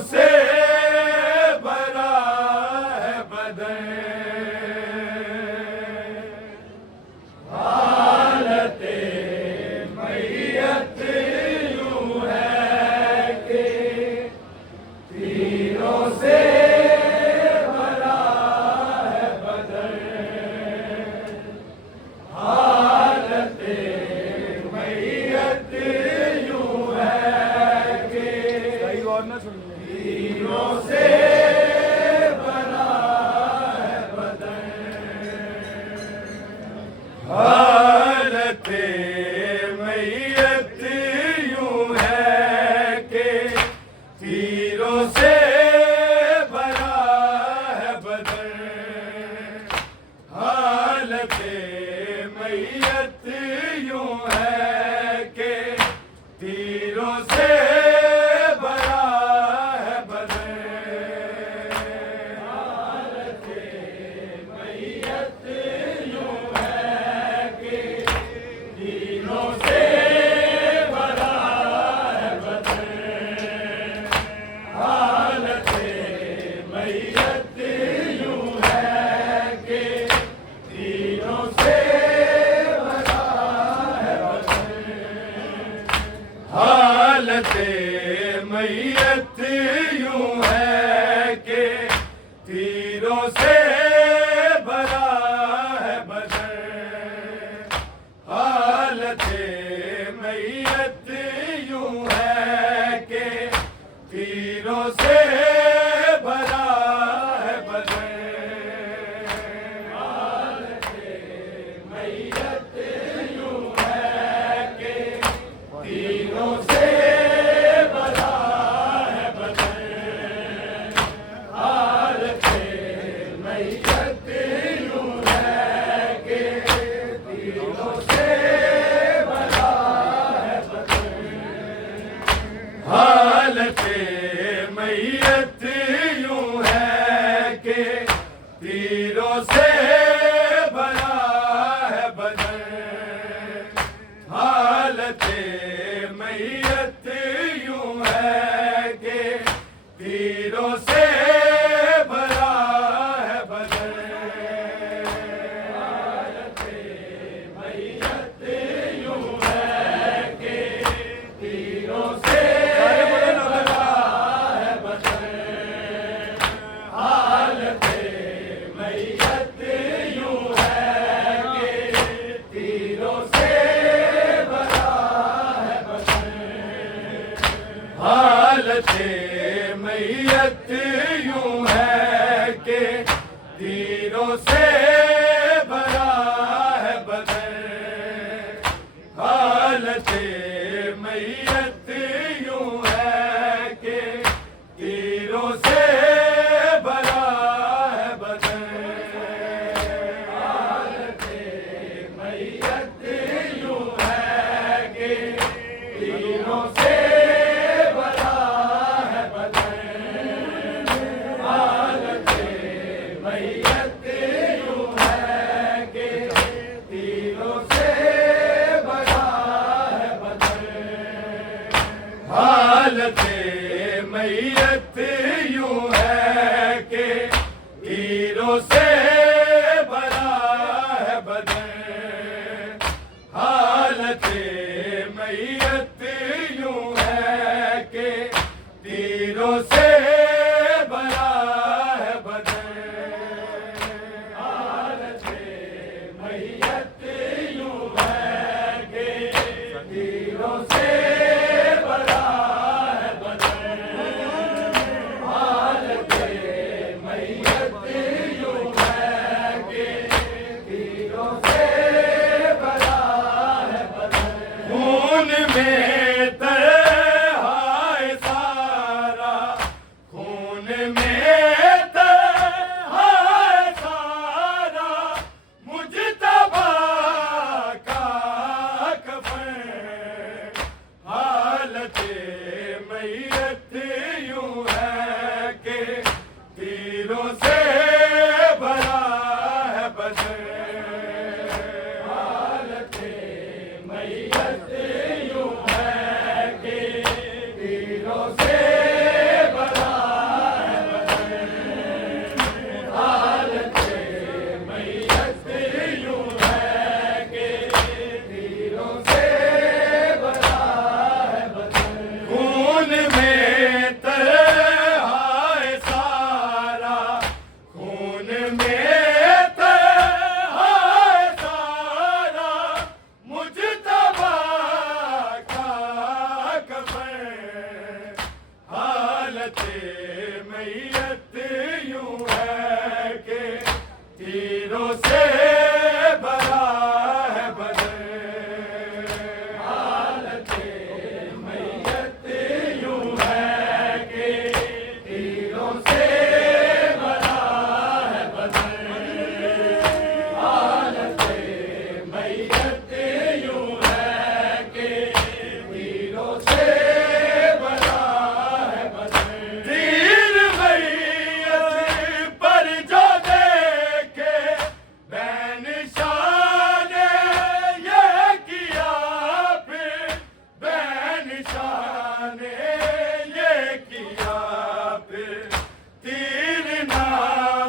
से भरा है बदन, हालते मैयत यूं है कि तीरों से भरा है बदन, हालते मैयत यूं है कि तीरों से भरा है बदन, हालते मैयत यूं है कि तीरों से भरा है बदन, हालते मैयत यूं है कि तीरों से भरा है बदन, हालते मैयत यूं है कि तीरों से भरा है बदन, हालते मैयत यूं है कि तीरों से भरा है बदन, हालते मैयत यूं है कि तीरों से भरा है बदन, हालते मैयत यूं है कि तीरों से भरा है बदन, हालते मैयत यूं है कि तीरों से भरा है बदन, हालते मैयत यूं है कि तीरों से भरा है बदन, हालते मैयत यूं है कि तीरों से भरा है बदन, हालते मैयत यूं है कि तीरों से भरा है बदन, हालते मैयत यूं है कि तीरों से भरा है बदन, हालते मैयत यूं है कि तीरों से भरा है बदन, हालते मैयत यूं है कि तीरों से भरा है बदन, हालते मैयत यूं है कि तीरों से भरा है बदन, हालते मैयत यूं है कि तीरों से भरा है बदन, हालते मैयत यूं है कि तीरों से भरा है बदन, हालते मैयत यूं है कि तीरों से भरा है बदन, हालते मैयत यूं है कि तीरों से भरा है बदन, हालते मैयत यूं है कि तीरों से भरा है बदन, हालते मैयत यूं है कि तीरों से भरा है बदन, खून में तहाए सारा, खून में तहाए सारा, मुजतबा का कफन, हालते मैयत यूं है कि तीरों से भरा है बदन, हालते मैयत यूं है कि तीरों से भरा हालत मैयत यूं है कि तीरों से भरा है बदन। हालत मैयत यूं है कि तीरों से भरा है बदन। हालत मैयत यूं है कि तीरों से भरा है बदन। तीर मैयत पर जो देखे बेनिशान ये किया, फिर बेनिशान ये किया, फिर तीर ना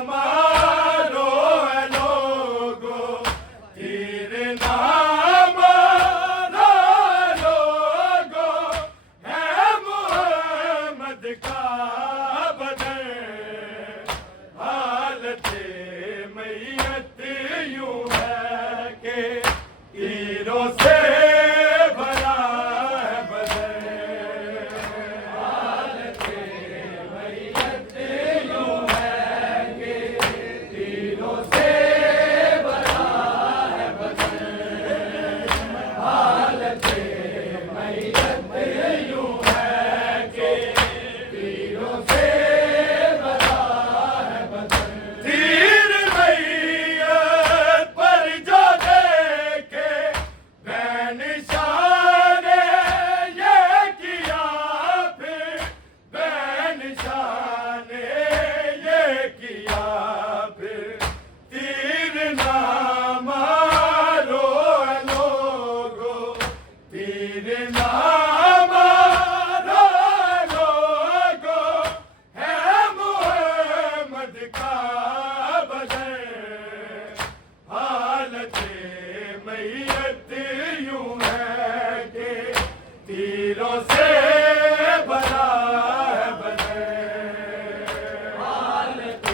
मारो है लोगों, तीर ना मारो है लोगों, है मुहम्मद का बदन। हालत मैयत यूं है कि तीरों से भरा है बदन। हालत मैयत यूं है कि तीरों से भरा है बदन। हालत मैयत यूं है कि तीरों से भरा है बदन। तीर मैयत पर जो देखे बेनिशान ये किया, फिर बेनिशान ये किया, फिर तीर ना मारो है लोगों, तीर ना मारो है लोगों, है मुहम्मद का बदन। हालत मैयत यूं है कि तीरों से भरा है बदन। हालत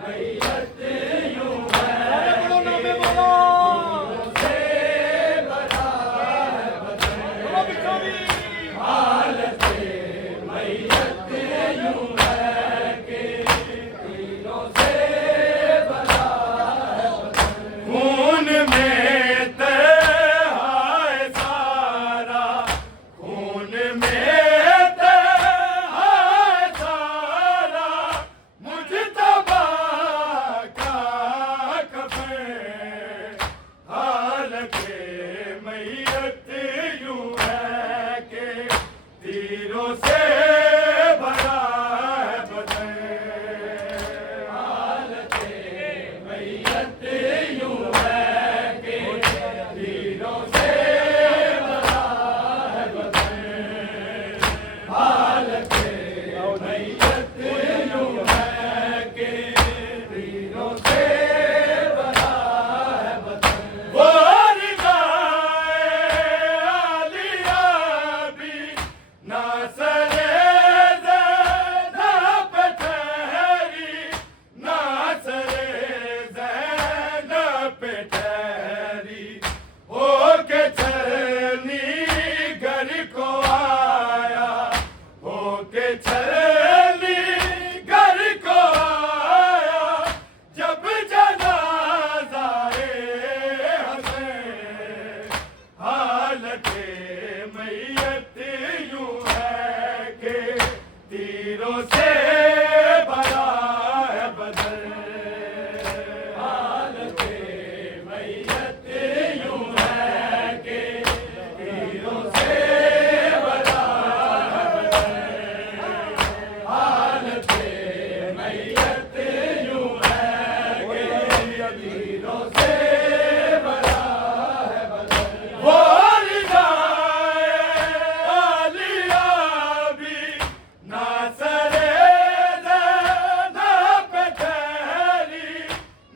मैयत यूं है कि तीरों से भरा है बदन। हालत मैयत यूं है कि तीरों से भरा है बदन। खून में तहाए सारा, खून में तहाए सारा, मुजतबा का कफन। हालत मैयत यूं है कि तीरों से भरा है बदन। हालत मैयत यूं है कि तीरों से भरा है बदन। हालत मैयत यूं है कि तीरों से भरा है बदन। वो रिज़ाए आलिया भी नासरे ज़ैनब पे ठहरी, नासरे ज़ैनब पे ठहरी, होके चलनी घर को आया, होके चलनी घर को आया, जब जनाज़ाए हसन। हालत मैयत यूं है कि तीरों से भरा है बदन। हालत मैयत यूं है कि तीरों से भरा है बदन। हालत मैयत यूं है कि तीरों से भरा है बदन। वो रिज़ाए आलिया भी नासरे ज़ैनब पे ठहरी,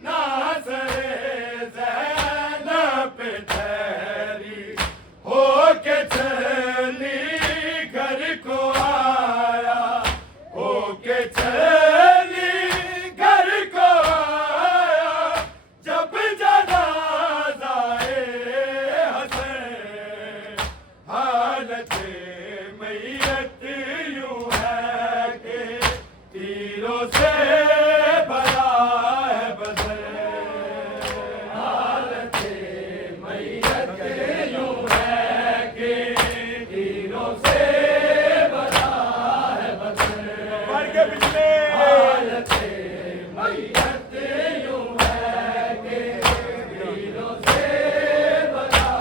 नासरे ज़ैनब पे ठहरी, होके चली घर को आया, होके चली घर को आया, जब जनाज़ाए हसन। हालत मैयत यूं है के पिछले हालत मैयत यूं है कि तीरों से भरा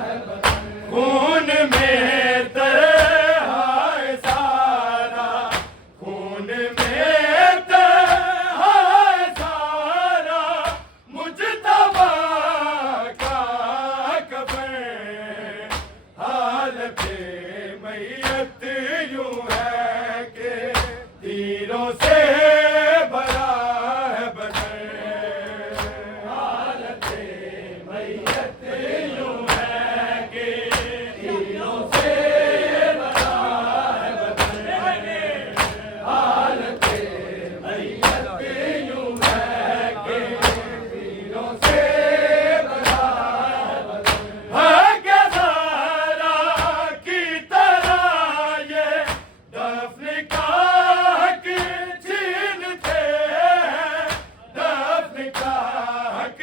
है बदन। खून में तरहा है सारा, खून में तरहा है सारा, मुजतबा का कफन। हालत मैयत यूं है कि तीरों से भरा है बदन। हालत मैयत यूं है कि तीरों से भरा है बदन। हालत मैयत यूं है कि तीरों से भरा है बदन। भाग्य धारा की तरह ये दफ्न का हक छीनते हैं, दफ्न का हक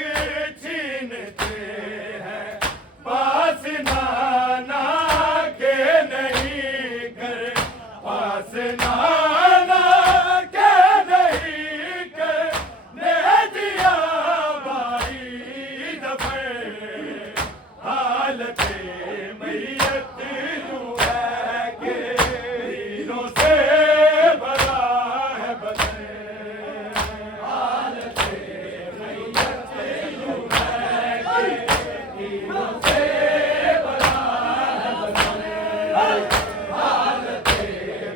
छीनते हैं। पास नाना के नहीं कर, पास नाना के नहीं कर, ने दिया भाई दफन। हालत मैयत यूं है कि तीरों से भरा है बदन। हालत मैयत यूं है कि तीरों से भरा है बदन। हालत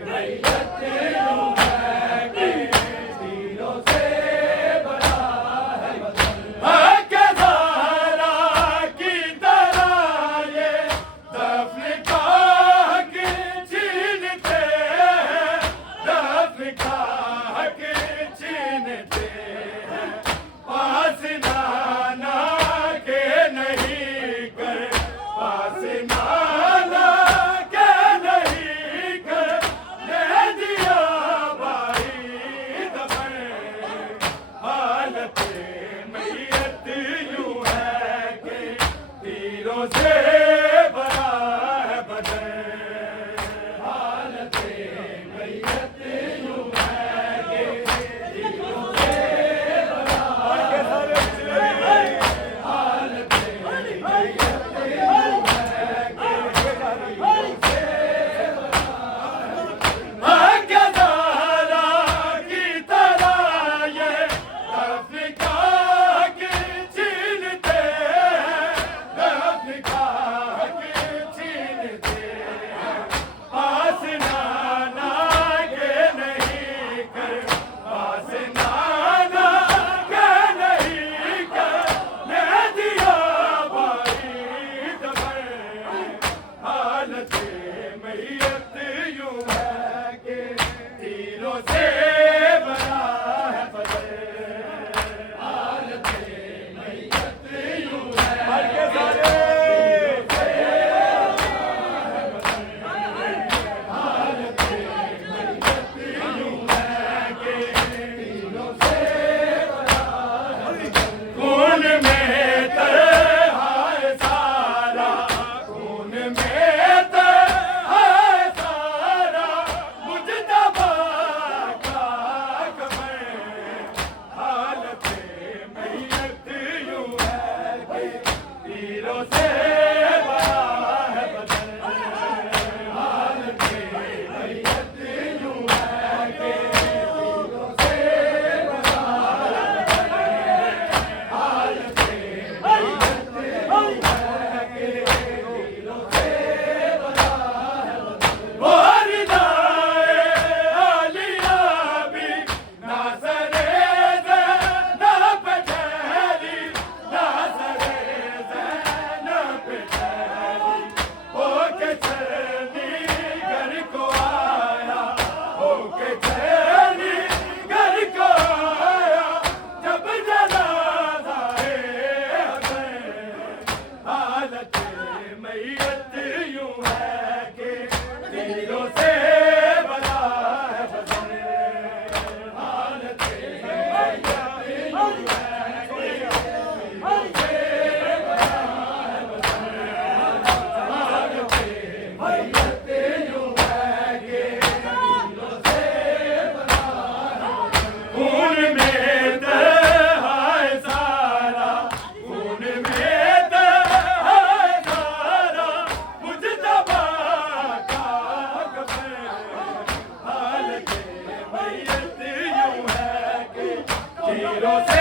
मैयत यूं है कि तीरों से भरा है बदन। भाग्य धारा की तरह ये दफ्न का हक छीनते हैं, दफ्न का हक छीनते हैं। पास नाना के नहीं कर, पास नाना के नहीं कर, ने दिया भाई दफन। हालत मैयत यूं है कि तीरों से भरा है बदन। हालत मैयत यूं है कि तीरों से भरा है बदन। हालत मैयत यूं है कि तीरों से भाग्य धारा की तरह ये दफ्न का हक छीनते हैं, दफ्न का हक छीनते हैं। पास नाना के नहीं कर, पास नाना के नहीं कर, ने दिया भाई दफन। हालत मैयत यूं है कि तीरों से भरा है बदन। हालत मैयत यूं है कि तीरों से भरा है बदन। हालत मैयत यूं है कि तीरों से भरा है बदन। खून में तरहा है सारा, खून में तरहा है सारा, मुजतबा का तीरों से